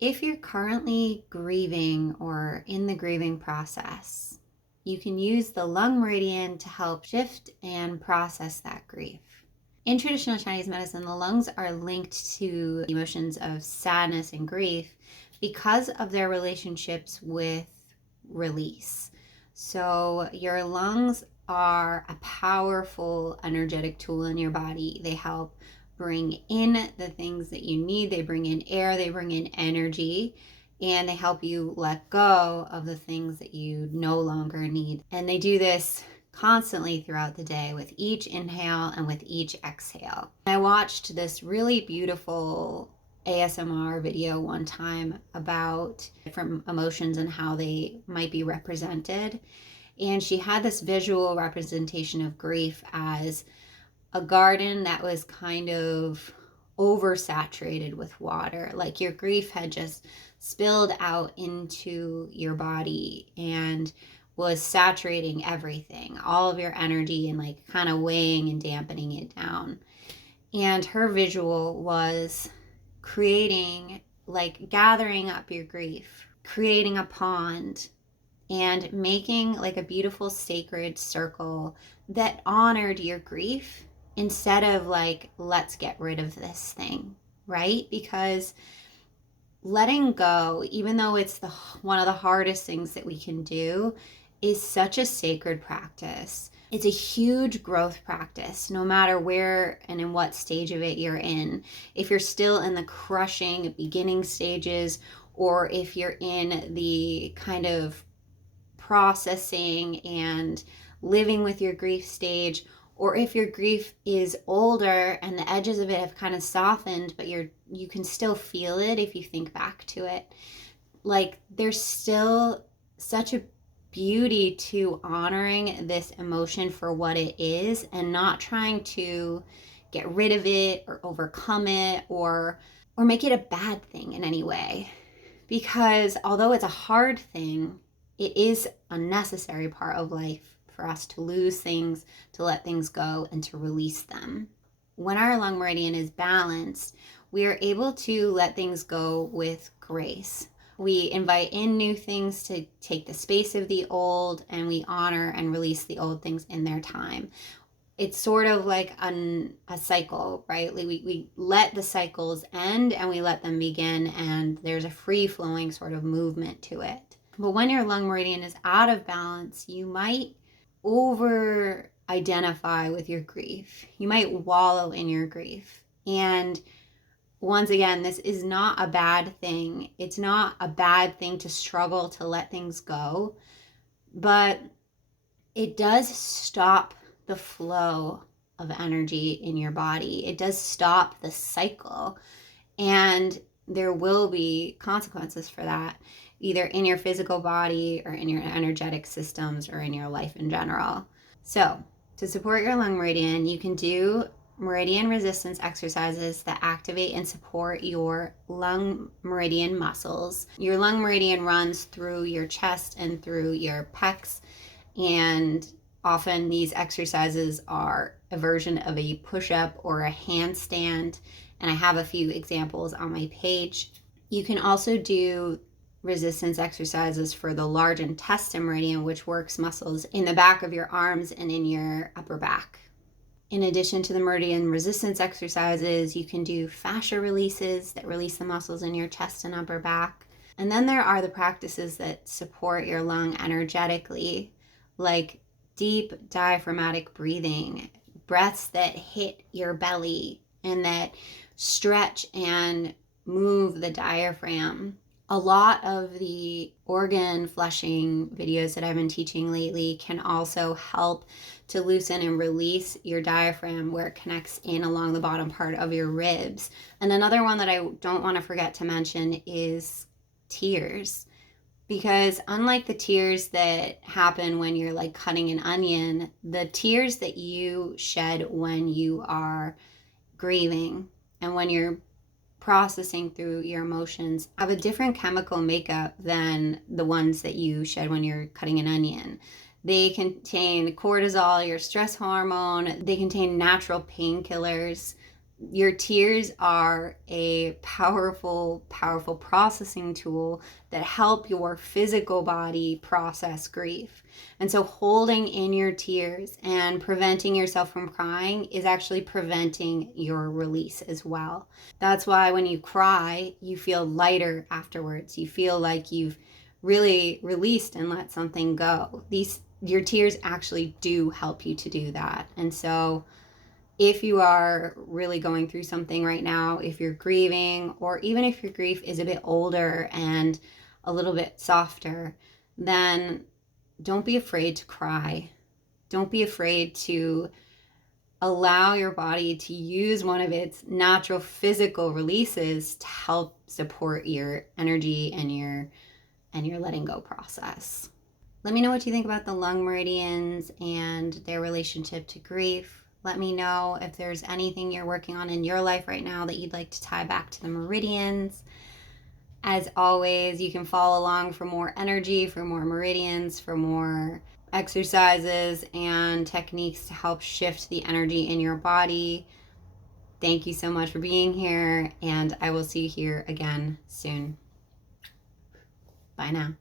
If you're currently grieving or in the grieving process, you can use the lung meridian to help shift and process that grief. In traditional Chinese medicine, the lungs are linked to emotions of sadness and grief because of their relationships with release. So, your lungs are a powerful energetic tool in your body. They help bring in the things that you need. They bring in air, they bring in energy, and they help you let go of the things that you no longer need. And they do this constantly throughout the day with each inhale and with each exhale. I watched this really beautiful ASMR video one time about different emotions and how they might be represented. And she had this visual representation of grief as a garden that was kind of oversaturated with water. Like your grief had just spilled out into your body and was saturating everything, all of your energy, and like kind of weighing and dampening it down. And her visual was creating, like gathering up your grief, creating a pond, and making like a beautiful sacred circle that honored your grief instead of like, let's get rid of this thing, right? Because letting go, even though it's one of the hardest things that we can do, is such a sacred practice. It's a huge growth practice, no matter where and in what stage of it you're in. If you're still in the crushing beginning stages, or if you're in the kind of processing and living with your grief stage, or if your grief is older and the edges of it have kind of softened, but you can still feel it if you think back to it. Like there's still such a beauty to honoring this emotion for what it is and not trying to get rid of it or overcome it or make it a bad thing in any way. Because although it's a hard thing, it is a necessary part of life for us to lose things, to let things go, and to release them. When our lung meridian is balanced, we are able to let things go with grace. We invite in new things to take the space of the old, and we honor and release the old things in their time. It's sort of like a cycle, right? We let the cycles end and we let them begin, and there's a free-flowing sort of movement to it. But when your lung meridian is out of balance, you might over identify with your grief. You might wallow in your grief. And once again, this is not a bad thing. It's not a bad thing to struggle to let things go, but it does stop the flow of energy in your body. It does stop the cycle, and there will be consequences for that, either in your physical body or in your energetic systems or in your life in general. So to support your lung meridian, you can do meridian resistance exercises that activate and support your lung meridian muscles. Your lung meridian runs through your chest and through your pecs, and often these exercises are a version of a push-up or a handstand, and I have a few examples on my page. You can also do resistance exercises for the large intestine meridian, which works muscles in the back of your arms and in your upper back. In addition to the meridian resistance exercises, you can do fascia releases that release the muscles in your chest and upper back. And then there are the practices that support your lung energetically, like deep diaphragmatic breathing, breaths that hit your belly and that stretch and move the diaphragm. A lot of the organ flushing videos that I've been teaching lately can also help to loosen and release your diaphragm where it connects in along the bottom part of your ribs. And another one that I don't want to forget to mention is tears. Because unlike the tears that happen when you're like cutting an onion, the tears that you shed when you are grieving and when you're processing through your emotions have a different chemical makeup than the ones that you shed when you're cutting an onion. They contain cortisol, your stress hormone. They contain natural painkillers Your tears are a powerful, powerful processing tool that help your physical body process grief. And so holding in your tears and preventing yourself from crying is actually preventing your release as well. That's why when you cry, you feel lighter afterwards. You feel like you've really released and let something go. Your tears actually do help you to do that. And so if you are really going through something right now, if you're grieving, or even if your grief is a bit older and a little bit softer, then don't be afraid to cry. Don't be afraid to allow your body to use one of its natural physical releases to help support your energy and your letting go process. Let me know what you think about the lung meridians and their relationship to grief. Let me know if there's anything you're working on in your life right now that you'd like to tie back to the meridians. As always, you can follow along for more energy, for more meridians, for more exercises and techniques to help shift the energy in your body. Thank you so much for being here, and I will see you here again soon. Bye now.